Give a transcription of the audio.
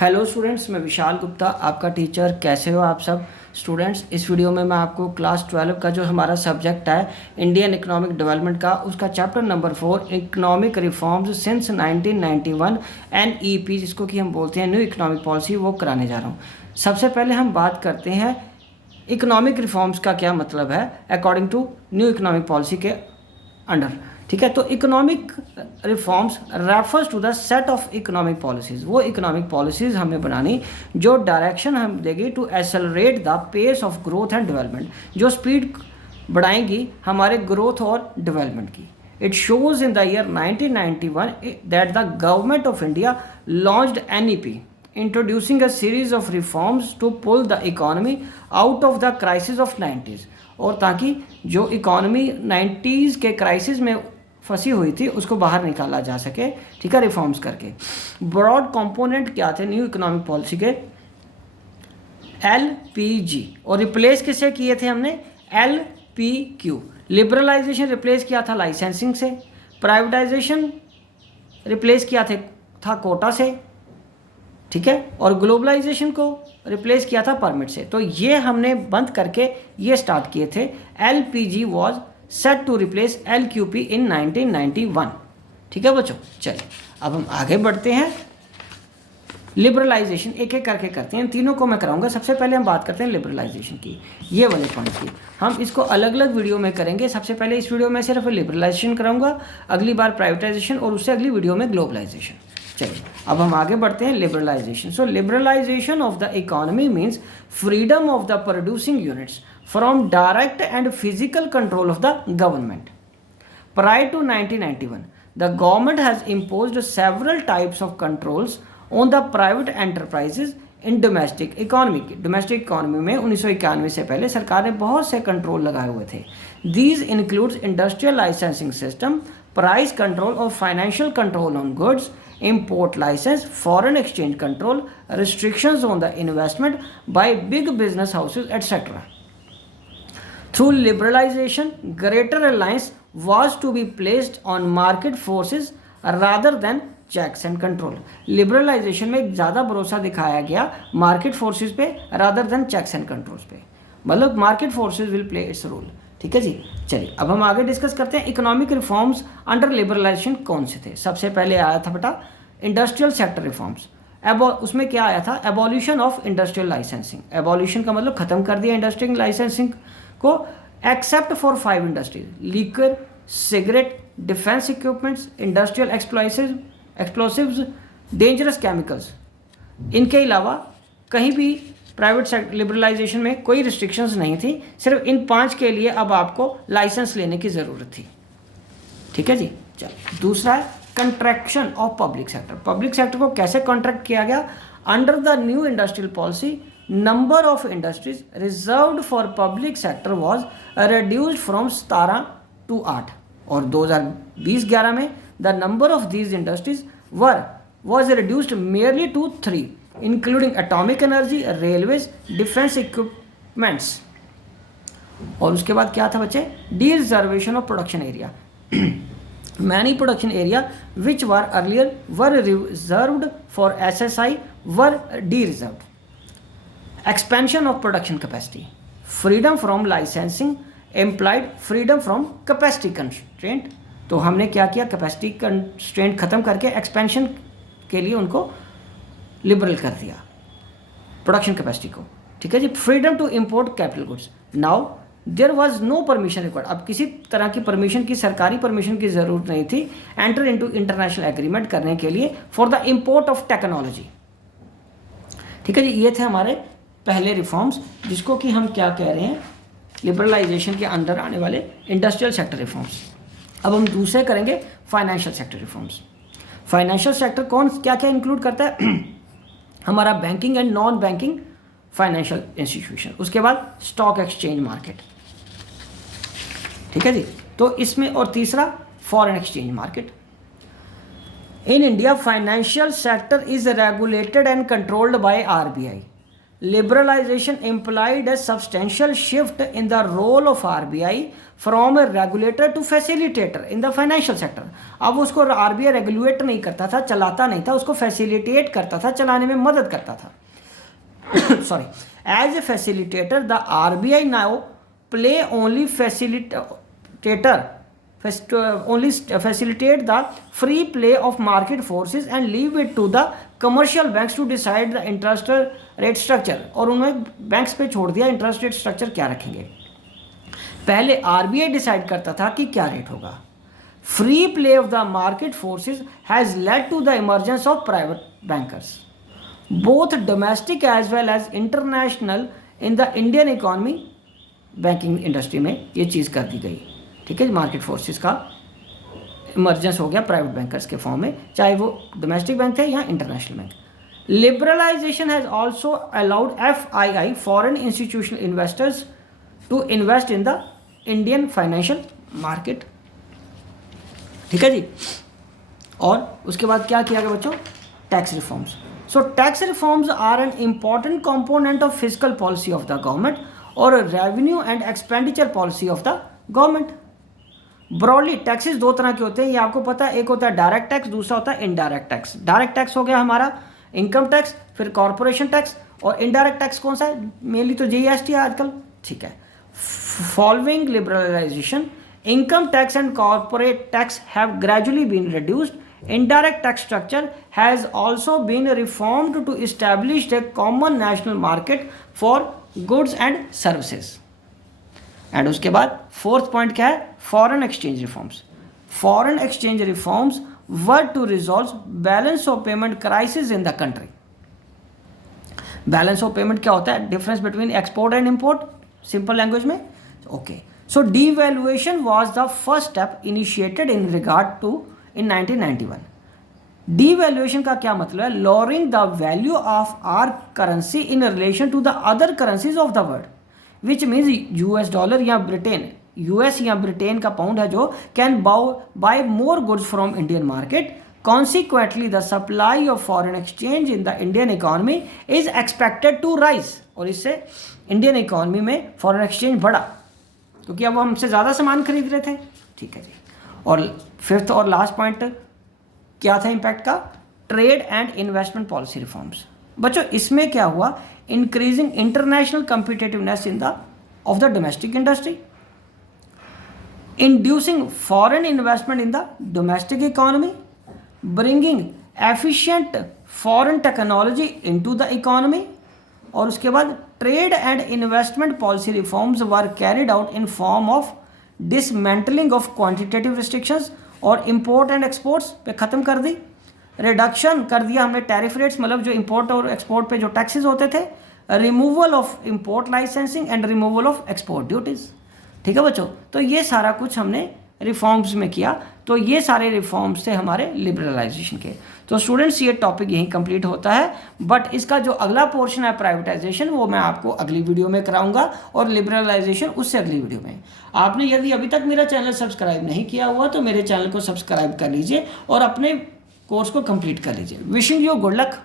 Hello students, मैं विशाल गुप्ता आपका teacher. कैसे हो आप सब स्टूडेंट्स। इस वीडियो में मैं आपको क्लास 12 का जो हमारा सब्जेक्ट है इंडियन इकोनॉमिक डेवलपमेंट का, उसका chapter number 4 economic reforms since 1991 NEP, जिसको कि हम बोलते हैं न्यू इकोनॉमिक पॉलिसी, वो कराने जा रहा हूँ। सबसे पहले हम बात करते हैं इकोनॉमिक रिफॉर्म्स का क्या मतलब है according to new economic policy के अंडर। ठीक है, तो economic reforms refers to the set of economic policies. वो इकोनॉमिक पॉलिसीज़ हमें बनानी जो डायरेक्शन हम देगी to accelerate the pace of growth and development, जो स्पीड बढ़ाएंगी हमारे ग्रोथ और डेवलपमेंट की। It shows in the year 1991 that the government of India launched NEP, introducing a series of reforms to pull the economy out of the crisis of 90s, और ताकि जो economy 90s के crisis में फंसी हुई थी उसको बाहर निकाला जा सके। ठीक है, रिफॉर्म्स करके। ब्रॉड कंपोनेंट क्या थे न्यू इकोनॉमिक पॉलिसी के? LPG, और रिप्लेस किससे किए थे हमने? LPQ। लिबरलाइजेशन रिप्लेस किया था लाइसेंसिंग से, प्राइवेटाइजेशन रिप्लेस किया था कोटा से, ठीक है, और ग्लोबलाइजेशन को रिप्लेस किया था परमिट से। तो ये हमने बंद करके ये स्टार्ट किए थे। LPG was set to replace LQP in 1991। ठीक है बच्चों, चलिए अब हम आगे बढ़ते हैं। लिबरलाइजेशन एक एक करके करते हैं, तीनों को मैं कराऊंगा। सबसे पहले हम बात करते हैं लिबरलाइजेशन की, ये वाले पॉइंट की। हम इसको अलग अलग वीडियो में करेंगे। सबसे पहले इस वीडियो में सिर्फ लिबरलाइजेशन कराऊंगा, अगली बार प्राइवेटाइजेशन, और उससे अगली वीडियो में ग्लोबलाइजेशन। चलिए अब हम आगे बढ़ते हैं। Liberalisation. So liberalisation of the economy means freedom of the producing units from direct and physical control of the government. Prior to 1991, the government has imposed several types of controls on the private enterprises in domestic economy। Domestic economy में 1991 से पहले सरकार ने बहुत से control लगाए हुए थे। These includes industrial licensing system, price control और financial control on goods, import license, foreign exchange control, restrictions on the investment by big business houses, etc. Through liberalization, greater reliance was to be placed on market forces rather than checks and control। Liberalisation में ज़्यादा भरोसा दिखाया गया market forces पे rather than checks and controls पे, मतलब market forces will play its role. ठीक है जी, चलिए अब हम आगे डिस्कस करते हैं इकोनॉमिक रिफॉर्म्स अंडर लिबरलाइजेशन कौन से थे। सबसे पहले आया था बेटा इंडस्ट्रियल सेक्टर रिफॉर्म्स। उसमें क्या आया था? एबॉल्यूशन ऑफ इंडस्ट्रियल लाइसेंसिंग। एबॉल्यूशन का मतलब खत्म कर दिया इंडस्ट्रियल लाइसेंसिंग को, except for 5 industries: liquor, cigarette, defence equipments, industrial explosives, dangerous chemicals. इनके अलावा कहीं भी प्राइवेट लिबरलाइजेशन में कोई रिस्ट्रिक्शंस नहीं थी, सिर्फ इन 5 के लिए अब आपको लाइसेंस लेने की ज़रूरत थी। ठीक है जी, चलो दूसरा है contraction of public sector. Public sector को कैसे कॉन्ट्रैक्ट किया गया? Under the new industrial policy, number of industries reserved for public sector was reduced from 17 to 8, और 2020-11 में the number of these industries was reduced merely to 3, including atomic energy, railways, defense equipments। और उसके बाद क्या था बच्चे? D reservation of production area. Many production area which were earlier were reserved for SSI were de-reserved। Expansion of production capacity, freedom from licensing implied freedom from capacity constraint। तो हमने क्या किया? कैपेसिटी कंस्ट्रेंट खत्म करके expansion के लिए उनको liberal कर दिया, प्रोडक्शन कैपेसिटी को। ठीक है जी। Freedom to import capital goods. Now there was no permission required. अब किसी तरह की परमिशन की, सरकारी परमिशन की ज़रूरत नहीं थी एंटर इनटू इंटरनेशनल एग्रीमेंट करने के लिए for the import of technology. ठीक है जी, ये थे हमारे पहले रिफॉर्म्स, जिसको कि हम क्या कह रहे हैं? लिबरलाइजेशन के अंदर आने वाले इंडस्ट्रियल सेक्टर रिफॉर्म्स। अब हम दूसरे करेंगे financial sector reforms. Financial sector कौन क्या क्या इंक्लूड करता है? हमारा banking and non banking financial institution, उसके बाद स्टॉक एक्सचेंज मार्केट। ठीक है जी, तो इसमें, और तीसरा foreign exchange market. In India financial sector is regulated and controlled by RBI। Liberalization implied a substantial shift in the role of RBI from a regulator to facilitator in the financial sector. अब उसको RBI regulate नहीं करता था, चलाता नहीं था, उसको facilitate करता था, चलाने में मदद करता था. Sorry, as a facilitator, the RBI now play only facilitate the free play of market forces and leave it to the commercial banks to decide the interest rate structure. और उन्होंने बैंक्स पे छोड़ दिया इंटरेस्ट रेट स्ट्रक्चर क्या रखेंगे. पहले RBI decide करता था कि क्या रेट होगा. Free play of the market forces has led to the emergence of private bankers both domestic as well as international in the Indian economy. Banking industry में ये चीज़ कर दी गई. ठीक है, मार्केट फोर्सेस का इमर्जेंस हो गया प्राइवेट बैंकर्स के फॉर्म में, चाहे वो डोमेस्टिक बैंक थे या international bank. Liberalisation has also allowed FII foreign institutional investors to invest in the Indian financial market. ठीक है जी. और उसके बाद क्या किया गया बच्चों, tax reforms. So tax reforms are an important component of physical policy of the government और revenue and expenditure policy of the government. Broadly taxes दो तरह के होते हैं, ये आपको पता है. एक होता है डायरेक्ट टैक्स, दूसरा होता है इनडायरेक्ट टैक्स. डायरेक्ट टैक्स हो गया हमारा इनकम टैक्स, फिर कॉर्पोरेशन टैक्स, और इनडायरेक्ट टैक्स कौन सा है, मेनली तो GST है आजकल. ठीक है. Following liberalisation income tax and corporate tax have gradually been reduced. Indirect tax structure has also been reformed to establish a common national market for goods and services. And उसके बाद fourth point क्या है, foreign exchange reforms. Foreign exchange reforms were to resolve balance of payment crisis in the country. Balance of payment क्या होता है, difference between export and import, simple language में. Okay, so devaluation was the first step initiated in regard to in 1991. Devaluation का क्या मतलब है, lowering the value of our currency in relation to the other currencies of the world, which means US dollar या Britain, US या Britain का pound है जो can buy more goods from Indian market. Consequently the supply of foreign exchange in the Indian economy is expected to rise. और इससे Indian economy में foreign exchange बढ़ा क्योंकि अब हमसे ज़्यादा सामान खरीद रहे थे. ठीक है जी. और फिफ्थ और लास्ट पॉइंट क्या था इम्पैक्ट का, trade and investment policy reforms. बच्चों इसमें क्या हुआ, increasing international competitiveness in the of the domestic industry, inducing foreign investment in the domestic economy, bringing efficient foreign technology into the economy. और उसके बाद trade and investment policy reforms were carried out in form of dismantling of quantitative restrictions और import and exports पे ख़त्म कर दी, reduction कर दिया हमने टैरिफ रेट्स, मतलब जो इंपोर्ट और एक्सपोर्ट पे जो टैक्सेस होते थे, removal of import licensing and removal of export duties. ठीक है बच्चों, तो ये सारा कुछ हमने रिफॉर्म्स में किया. तो ये सारे रिफॉर्म्स थे हमारे लिबरलाइजेशन के. तो स्टूडेंट्स ये टॉपिक यहीं कंप्लीट होता है, बट इसका जो अगला पोर्शन है प्राइवेटाइजेशन वो मैं आपको अगली वीडियो में कराऊंगा और लिबरलाइजेशन उससे अगली वीडियो में. आपने यदि अभी तक मेरा चैनल सब्सक्राइब नहीं किया हुआ तो मेरे चैनल को सब्सक्राइब कर लीजिए और अपने कोर्स को कंप्लीट कर लीजिए. Wishing you good luck.